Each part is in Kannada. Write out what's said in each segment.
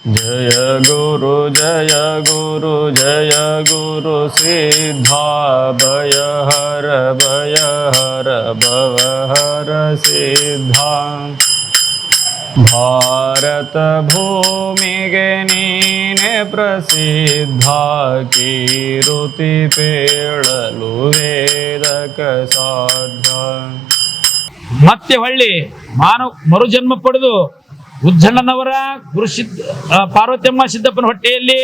जय गुरु जय गुरु जय गुरु सिद्धा भय हर भय हर भव हर ಸಿದ್ಧಾ ಭಾರತ ಭೂಮಿಗೆ ನೀನೆ ಪ್ರಸಿದ್ಧ ಕೀರುತಿ ಪೇಳಲು ವೇದಕ ಸಾಧ್ಯ ಮತ್ತೆ ಹೊಳ್ಳಿ ಮಾನವ ಮರುಜನ್ಮ ಪಡೆದು ಉಜ್ಜಣ್ಣನವರ ಗುರು ಸಿದ್ಧ ಪಾರ್ವತಿಯಮ್ಮ ಸಿದ್ದಪ್ಪನ ಹೊಟ್ಟೆಯಲ್ಲಿ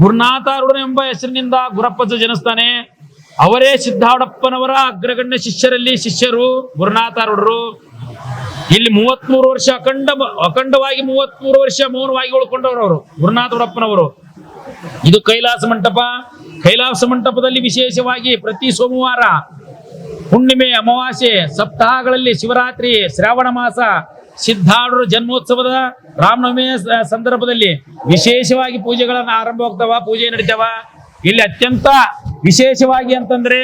ಗುರುನಾಥಾರುಡನ ಎಂಬ ಹೆಸರಿನಿಂದ ಗುರಪ್ಪಜ್ಜ ಜನಿಸ್ತಾನೆ. ಅವರೇ ಸಿದ್ಧಾಡಪ್ಪನವರ ಅಗ್ರಗಣ್ಯ ಶಿಷ್ಯರಲ್ಲಿ ಶಿಷ್ಯರು ಗುರುನಾಥಾರುಡರು ಇಲ್ಲಿ ಮೂವತ್ಮೂರು ವರ್ಷ ಅಖಂಡ, ಅಖಂಡವಾಗಿ ಮೂವತ್ಮೂರು ವರ್ಷ ಮೌನವಾಗಿ ಉಳ್ಕೊಂಡವರು ಅವರು ಗುರುನಾಥರಪ್ಪನವರು ಇದು ಕೈಲಾಸ ಮಂಟಪ. ಕೈಲಾಸ ಮಂಟಪದಲ್ಲಿ ವಿಶೇಷವಾಗಿ ಪ್ರತಿ ಸೋಮವಾರ ಹುಣ್ಣಿಮೆ, ಅಮಾವಾಸ್ಯೆ, ಸಪ್ತಾಹಗಳಲ್ಲಿ ಶಿವರಾತ್ರಿ, ಶ್ರಾವಣ ಮಾಸ ಸಿದ್ಧಾರೂಢ ಜನ್ಮೋತ್ಸವದ ರಾಮನವಮಿಯ ಸಂದರ್ಭದಲ್ಲಿ ವಿಶೇಷವಾಗಿ ಪೂಜೆಗಳನ್ನು ಆರಂಭವಾಗ್ತಾವ, ಪೂಜೆ ನಡೀತಾವ. ಇಲ್ಲಿ ಅತ್ಯಂತ ವಿಶೇಷವಾಗಿ ಅಂತಂದ್ರೆ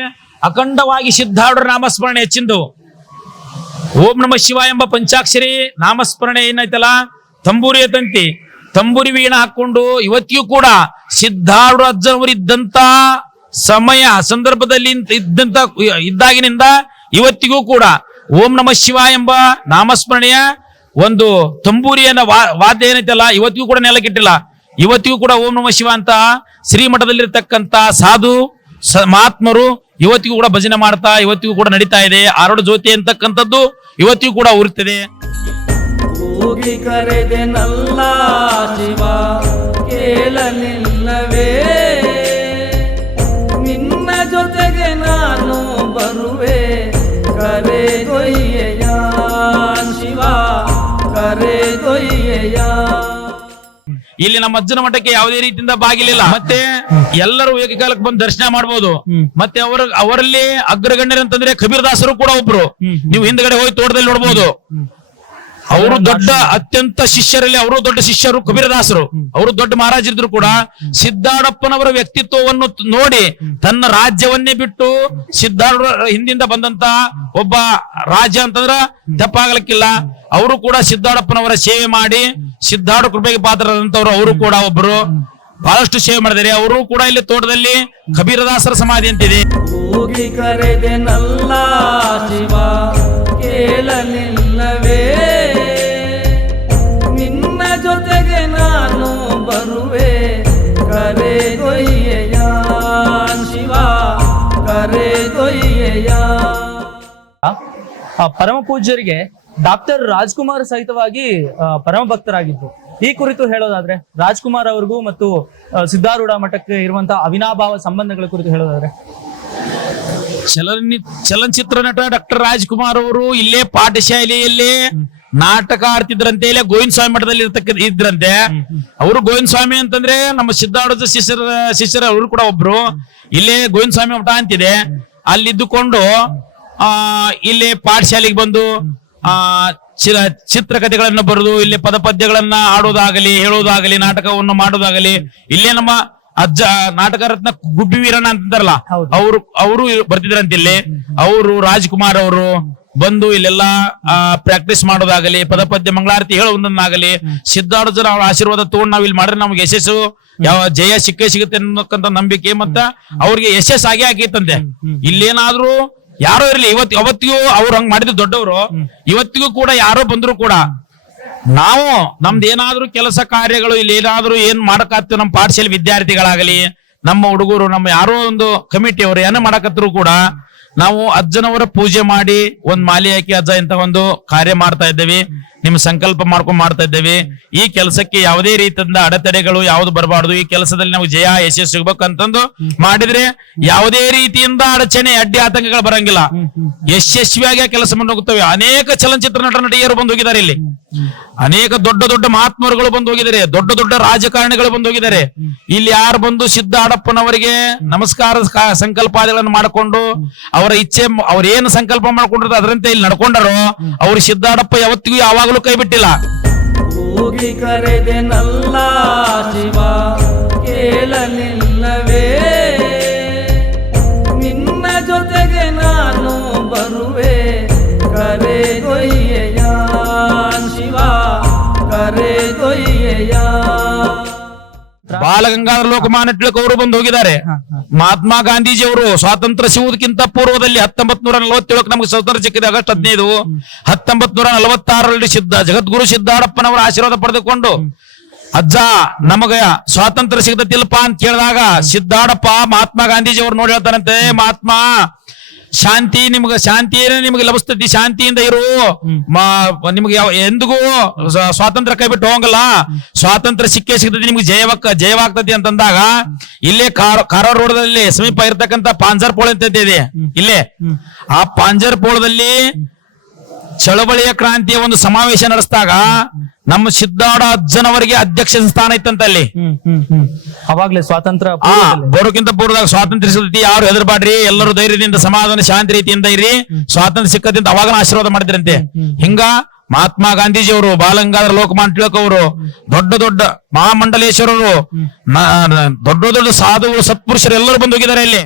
ಅಖಂಡವಾಗಿ ಸಿದ್ಧಾರೂಢ ನಾಮಸ್ಮರಣೆ ಹೆಚ್ಚಿಂದು. ಓಂ ನಮ ಶಿವ ಎಂಬ ಪಂಚಾಕ್ಷರಿ ನಾಮಸ್ಮರಣೆ ಏನೈತಲ್ಲ ತಂಬೂರಿ ತಂತಿ ತಂಬೂರಿ ವೀಣ ಹಾಕೊಂಡು ಇವತ್ತಿಗೂ ಕೂಡ ಸಿದ್ಧಾರೂಢ ಅಜ್ಜನವರಿದ್ದಂತ ಸಮಯ, ಸಂದರ್ಭದಲ್ಲಿ ಇದ್ದಂತ, ಇದ್ದಾಗಿನಿಂದ ಇವತ್ತಿಗೂ ಕೂಡ ಓಂ ನಮ ಶಿವ ಎಂಬ ನಾಮಸ್ಮರಣೆಯ ಒಂದು ತಂಬೂರಿಯನ್ನ ವಾದ್ಯ ಏನೈತಲ್ಲ, ಇವತ್ತಿಗೂ ಕೂಡ ನೆಲಕ್ಕಿಟ್ಟಿಲ್ಲ. ಇವತ್ತಿಗೂ ಕೂಡ ಓಂ ನಮ ಶಿವ ಅಂತ ಶ್ರೀಮಠದಲ್ಲಿರ್ತಕ್ಕಂಥ ಸಾಧು ಮಹಾತ್ಮರು ಇವತ್ತಿಗೂ ಕೂಡ ಭಜನೆ ಮಾಡ್ತಾ, ಇವತ್ತಿಗೂ ಕೂಡ ನಡೀತಾ ಇದೆ. ಆರೋಡ ಜ್ಯೋತಿ ಅಂತಕ್ಕಂಥದ್ದು ಇವತ್ತಿಗೂ ಕೂಡ ಉರಿತದೆ. ಇಲ್ಲಿ ನಮ್ಮ ಅಜ್ಜನ ಮಠಕ್ಕೆ ಯಾವುದೇ ರೀತಿಯಿಂದ ಬಾಗಿಲಿಲ್ಲ. ಮತ್ತೆ? ಎಲ್ಲರೂ ಏಕಕಾಲಕ್ಕೆ ಬಂದು ದರ್ಶನ ಮಾಡಬಹುದು ಮತ್ತೆ ಅವರ ಅವರಲ್ಲಿ ಅಗ್ರಗಣ್ಯರು ಅಂತಂದ್ರೆ ಕಬೀರ್ ದಾಸರು ಕೂಡ ಒಬ್ರು. ನೀವು ಹಿಂದ್ಗಡೆ ಹೋಗಿ ತೋಟದಲ್ಲಿ ನೋಡಬಹುದು ಅವರು ದೊಡ್ಡ ಅತ್ಯಂತ ಶಿಷ್ಯರಲ್ಲಿ ಅವರು ದೊಡ್ಡ ಶಿಷ್ಯರು ಕಬೀರದಾಸರು ಅವರು ದೊಡ್ಡ ಮಹಾರಾಜರಿದ್ರು ಕೂಡ ಸಿದ್ದಾಡಪ್ಪನವರ ವ್ಯಕ್ತಿತ್ವವನ್ನು ನೋಡಿ ತನ್ನ ರಾಜ್ಯವನ್ನೇ ಬಿಟ್ಟು ಸಿದ್ಧಾರೂಢ ಹಿಂದಿಂದ ಬಂದಂತ ಒಬ್ಬ ರಾಜ ಅಂತಂದ್ರ ದಪ್ಪಾಗಲಿಕ್ಕಿಲ್ಲ. ಅವರು ಕೂಡ ಸಿದ್ದಾಡಪ್ಪನವರ ಸೇವೆ ಮಾಡಿ ಸಿದ್ಧಾರೂಢ ಕೃಪೆಗೆ ಪಾತ್ರರಾದಂತವ್ರು ಅವರು ಕೂಡ ಒಬ್ಬರು ಬಹಳಷ್ಟು ಸೇವೆ ಮಾಡಿದರೆ ಅವರು ಕೂಡ ಇಲ್ಲಿ ತೋಟದಲ್ಲಿ ಕಬೀರದಾಸರ ಸಮಾಧಿ ಅಂತಿದೆ. ಪರಮ ಪೂಜ್ಯರಿಗೆ ಡಾಕ್ಟರ್ ರಾಜ್ಕುಮಾರ್ ಸಹಿತವಾಗಿ ಪರಮ ಭಕ್ತರಾಗಿದ್ದು. ಈ ಕುರಿತು ಹೇಳೋದಾದ್ರೆ ರಾಜ್ಕುಮಾರ್ ಅವ್ರಿಗೂ ಮತ್ತು ಸಿದ್ಧಾರೂಢ ಮಠಕ್ಕೆ ಇರುವಂತಹ ಅವಿನಾಭಾವ ಸಂಬಂಧಗಳ ಕುರಿತು ಹೇಳೋದಾದ್ರೆ. ಚಲನ ಚಲನಚಿತ್ರ ನಟ ಡಾಕ್ಟರ್ ರಾಜ್ಕುಮಾರ್ ಅವರು ಇಲ್ಲೇ ಪಾಠಶಾಲೆಯಲ್ಲಿ ನಾಟಕ ಆಡ್ತಿದ್ರಂತೆ ಇಲ್ಲೇ ಗೋವಿಂದ ಸ್ವಾಮಿ ಮಠದಲ್ಲಿ ಇರ್ತಕ್ಕ ಇದ್ರಂತೆ. ಅವರು ಗೋವಿಂದ ಸ್ವಾಮಿ ಅಂತಂದ್ರೆ ನಮ್ಮ ಸಿದ್ಧಾರ್ಥ ಶಿಷ್ಯರ ಶಿಷ್ಯರ ಅವರು ಕೂಡ ಒಬ್ರು. ಇಲ್ಲೇ ಗೋವಿಂದ ಸ್ವಾಮಿ ಮಠ ಅಂತಿದೆ. ಅಲ್ಲಿ ಇದ್ದುಕೊಂಡು ಆ ಇಲ್ಲಿ ಪಾಠಶಾಲೆಗೆ ಬಂದು ಆ ಚಿತ್ರಕಥೆಗಳನ್ನ ಬರೆದು ಇಲ್ಲಿ ಪದಪದ್ಯಗಳನ್ನ ಆಡೋದಾಗಲಿ ಹೇಳೋದಾಗಲಿ ನಾಟಕವನ್ನು ಮಾಡೋದಾಗಲಿ ಇಲ್ಲೇ ನಮ್ಮ ಅಜ್ಜ ನಾಟಕ ರತ್ನ ಗುಬ್ಬಿ ವೀರಣ್ಣ ಅಂತಾರಲ್ಲ. ಅವರು ಅವರು ಬರ್ತಿದ್ರಂತ ಇಲ್ಲಿ. ಅವರು ರಾಜ್ಕುಮಾರ್ ಅವರು ಬಂದು ಇಲ್ಲೆಲ್ಲ ಪ್ರಾಕ್ಟೀಸ್ ಮಾಡೋದಾಗಲಿ ಪದಪದ್ಯ ಮಂಗಳಾರತಿ ಹೇಳೋದನ್ನಾಗಲಿ ಸಿದ್ಧಾರ್ಥ ಅವರ ಆಶೀರ್ವಾದ ತಗೊಂಡು ನಾವ್ ಇಲ್ಲಿ ಮಾಡಿದ್ರೆ ನಮ್ಗೆ ಯಶಸ್ಸು ಯಾವ ಜಯ ಸಿಕ್ಕೇ ಸಿಗುತ್ತೆ ಅನ್ನೋಕ್ಕಂತ ನಂಬಿಕೆ ಮತ್ತ ಅವ್ರಿಗೆ ಯಶಸ್ಸು ಆಗೇ ಆಗೈತಂತೆ. ಇಲ್ಲೇನಾದ್ರೂ ಯಾರೋ ಇರ್ಲಿ ಇವತ್ತು ಯಾವತ್ತಿಗೂ ಅವ್ರು ಹಂಗ್ ಮಾಡಿದ್ರು ದೊಡ್ಡವರು ಇವತ್ತಿಗೂ ಕೂಡ ಯಾರೋ ಬಂದ್ರು ಕೂಡ ನಾವು ನಮ್ದು ಏನಾದ್ರೂ ಕೆಲಸ ಕಾರ್ಯಗಳು ಇಲ್ಲಿ ಏನಾದ್ರೂ ಏನ್ ಮಾಡಕತ್ತೀವಿ ನಮ್ಮ ಪಾಠಶಾಲೆ ವಿದ್ಯಾರ್ಥಿಗಳಾಗಲಿ ನಮ್ಮ ಹುಡುಗರು ನಮ್ಮ ಯಾರೋ ಒಂದು ಕಮಿಟಿಯವರು ಏನೋ ಮಾಡಕತ್ತರು ಕೂಡ ನಾವು ಅಜ್ಜನವರ ಪೂಜೆ ಮಾಡಿ ಒಂದ್ ಮಾಲೆ ಹಾಕಿ ಅಜ್ಜ ಇಂತ ಒಂದು ಕಾರ್ಯ ಮಾಡ್ತಾ ಇದ್ದೇವೆ. ನಿಮ್ ಸಂಕಲ್ಪ ಮಾಡ್ಕೊಂಡು ಮಾಡ್ತಾ ಇದ್ದೇವೆ. ಈ ಕೆಲಸಕ್ಕೆ ಯಾವುದೇ ರೀತಿಯಿಂದ ಅಡೆತಡೆಗಳು ಯಾವ್ದು ಬರಬಾರ್ದು. ಈ ಕೆಲಸದಲ್ಲಿ ನಾವು ಜಯ, ಯಶಸ್ಸು ಸಿಗ್ಬೇಕಂತಂದು ಮಾಡಿದ್ರೆ ಯಾವುದೇ ರೀತಿಯಿಂದ ಅಡಚಣೆ, ಅಡ್ಡಿ ಆತಂಕಗಳು ಬರಂಗಿಲ್ಲ. ಯಶಸ್ವಿಯಾಗಿ ಕೆಲಸ ಹೋಗುತ್ತವೆ ಅನೇಕ ಚಲನಚಿತ್ರ ನಟ, ನಟಿಯರು ಬಂದು ಹೋಗಿದ್ದಾರೆ ಇಲ್ಲಿ. ಅನೇಕ ದೊಡ್ಡ ದೊಡ್ಡ ಮಹಾತ್ಮರುಗಳು ಬಂದು ಹೋಗಿದ್ದಾರೆ. ದೊಡ್ಡ ದೊಡ್ಡ ರಾಜಕಾರಣಿಗಳು ಬಂದು ಹೋಗಿದ್ದಾರೆ. ಇಲ್ಲಿ ಯಾರು ಬಂದು ಸಿದ್ಧ ಅಡಪ್ಪನವರಿಗೆ ನಮಸ್ಕಾರ ಸಂಕಲ್ಪಾದಿಗಳನ್ನು ಮಾಡಿಕೊಂಡು ಅವರ ಇಚ್ಛೆ ಅವ್ರ ಏನು ಸಂಕಲ್ಪ ಮಾಡ್ಕೊಂಡಿರ್ತಾರೆ ಅದರಂತೆ ಇಲ್ಲಿ ನಡ್ಕೊಂಡರು, ಅವ್ರು ಸಿದ್ಧಾಡಪ್ಪ ಯಾವತ್ತಿಗೂ ಯಾವಾಗಲೂ ಕೈ ಬಿಟ್ಟಿಲ್ಲ. ಹೋಗಿ ಕರೆದೆನಲ್ಲ ಶಿವ ಕೇಳಲಿಲ್ಲವೇ ಬಾಲಗಂಗಾಧರ ಲೋಕಮಾನ ತಿಲಕ್ ಅವರು ಬಂದು ಹೋಗಿದ್ದಾರೆ. ಮಹಾತ್ಮ ಗಾಂಧೀಜಿ ಅವರು ಸ್ವಾತಂತ್ರ್ಯ ಸಿಗುವುದಕ್ಕಿಂತ ಪೂರ್ವದಲ್ಲಿ ಹತ್ತೊಂಬತ್ ನೂರ ನಲವತ್ತೇಳಕ್ಕೆ ನಮಗೆ ಸ್ವಾತಂತ್ರ್ಯ ಸಿಕ್ಕಿದೆ ಆಗಸ್ಟ್ ಹದಿನೈದು. ಹತ್ತೊಂಬತ್ ನೂರ ನಲವತ್ತಾರರಲ್ಲಿ ಸಿದ್ಧ ಜಗದ್ಗುರು ಸಿದ್ದಾಡಪ್ಪನವರ ಆಶೀರ್ವಾದ ಪಡೆದುಕೊಂಡು ಅಜ್ಜ ನಮಗ ಸ್ವಾತಂತ್ರ್ಯ ಸಿಗತಿಲ್ಲಪ್ಪ ಅಂತ ಕೇಳಿದಾಗ ಸಿದ್ದಾಡಪ್ಪ ಮಹಾತ್ಮ ಗಾಂಧೀಜಿ ಅವ್ರು ನೋಡಿ ಹೇಳ್ತಾರಂತೆ ಮಹಾತ್ಮ ಶಾಂತಿ ನಿಮ್ಗೆ ಶಾಂತಿಯೇ ನಿಮಗೆ ಲಭಿಸ್ತೈತಿ? ಶಾಂತಿಯಿಂದ ಇರು. ನಿಮ್ಗೆ ಎಂದಿಗೂ ಸ್ವಾತಂತ್ರ್ಯ ಕೈ ಬಿಟ್ಟು ಹೋಗಲ್ಲ. ಸ್ವಾತಂತ್ರ್ಯ ಸಿಕ್ಕೇ ಸಿಗ್ತೈತಿ ನಿಮ್ಗೆ ಜಯ ಜಯವಾಗ್ತತಿ ಅಂತಂದಾಗ ಇಲ್ಲೇ ಕಾರ ಕಾರ ರೋಡದಲ್ಲಿ ಸಮೀಪ ಇರತಕ್ಕಂತ ಪಾಂಜರ್ ಪೋಳ ಅಂತ ಇದೆ. ಇಲ್ಲೇ. ಆ ಪಾಂಜರ್ ಪೋಳದಲ್ಲಿ ಚಳವಳಿಯ ಕ್ರಾಂತಿಯ ಒಂದು ಸಮಾವೇಶ ನಡೆಸಿದಾಗ ನಮ್ಮ ಸಿದ್ದಾಡ ಅಜ್ಜನವರಿಗೆ ಅಧ್ಯಕ್ಷ ಸ್ಥಾನ ಇತ್ತಂತ ಅಲ್ಲಿ ಹ್ಮ್ ಹ್ಮ್ ಹ್ಮ್. ಅವಾಗ್ಲೇ ಸ್ವಾತಂತ್ರ್ಯ. ಬರೋಕ್ಕಿಂತ ಪೂರ್ವದಾಗ ಸ್ವಾತಂತ್ರ್ಯ ಸಿಗ್ತೈತಿ ಯಾರು ಹೆದರ್ಬಾಡ್ರಿ ಎಲ್ಲರೂ ಧೈರ್ಯದಿಂದ ಸಮಾಧಾನ ಶಾಂತಿ ರೀತಿಯಿಂದ ಇರಿ. ಸ್ವಾತಂತ್ರ್ಯ ಸಿಕ್ಕದಿಂದ ಅವಾಗ ಆಶೀರ್ವಾದ ಮಾಡಿದ್ರಂತೆ. ಹಿಂಗ ಮಹಾತ್ಮ ಗಾಂಧೀಜಿ ಅವರು ಬಾಲಂಗಾಧರ ಲೋಕಮಾನ್ ತಿಲಕ್ ಅವರು ದೊಡ್ಡ ದೊಡ್ಡ ಮಹಾಮಂಡಲೇಶ್ವರರು ದೊಡ್ಡ ದೊಡ್ಡ ಸಾಧುಗಳು ಸತ್ಪುರುಷರು ಎಲ್ಲರೂ ಬಂದು ಹೋಗಿದ್ದಾರೆ ಇಲ್ಲಿ.